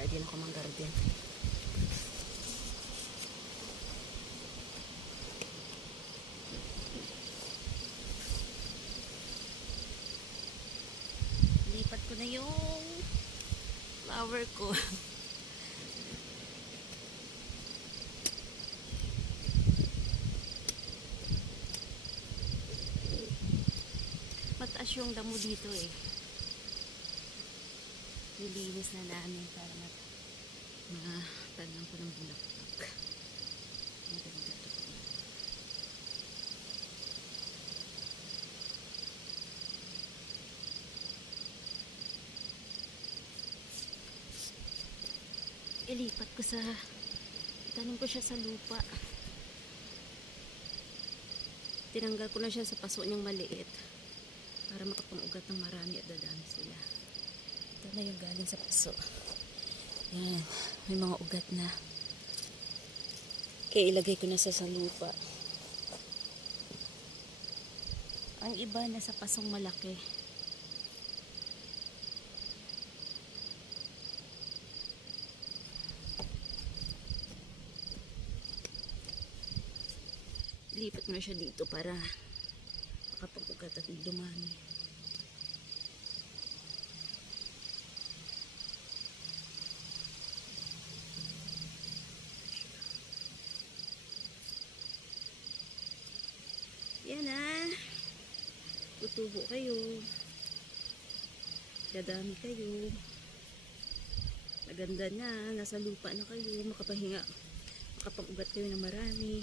Mag-garden ako, mag-garden. Lipat ko na yung flower ko. Mataas yung damo dito eh. Nilinis na namin para matanan ko ng bulaklak. Maganda to. Ilipat ko sa itanim ko siya sa lupa. Tinanggal ko na siya sa paso niyang maliit para makapang-ugat ng marami at dadami sila. Ito na yung galing sa paso. Yan, may mga ugat na. Kaya ilagay ko na sa lupa. Ang iba na sa pasong malaki. Lipat ko na siya dito para makapag-ugat at dumami. Yan ah. Tutubo kayo. Dadami kayo. Maganda na. Nasa lupa na kayo. Makapahinga. Makapag-ugat kayo ng marami.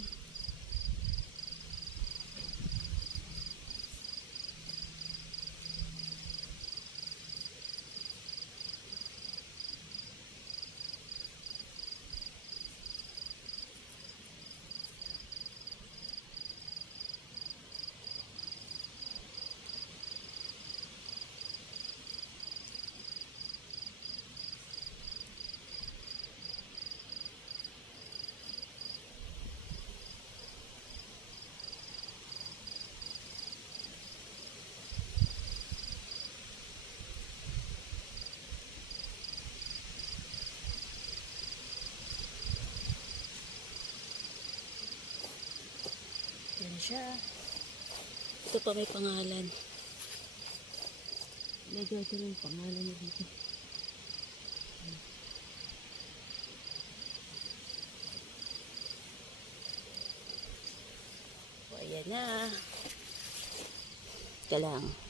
Yan siya. Ito pa may pangalan. Lagyan ko yung pangalan niya dito. O, ayan na. Ito lang.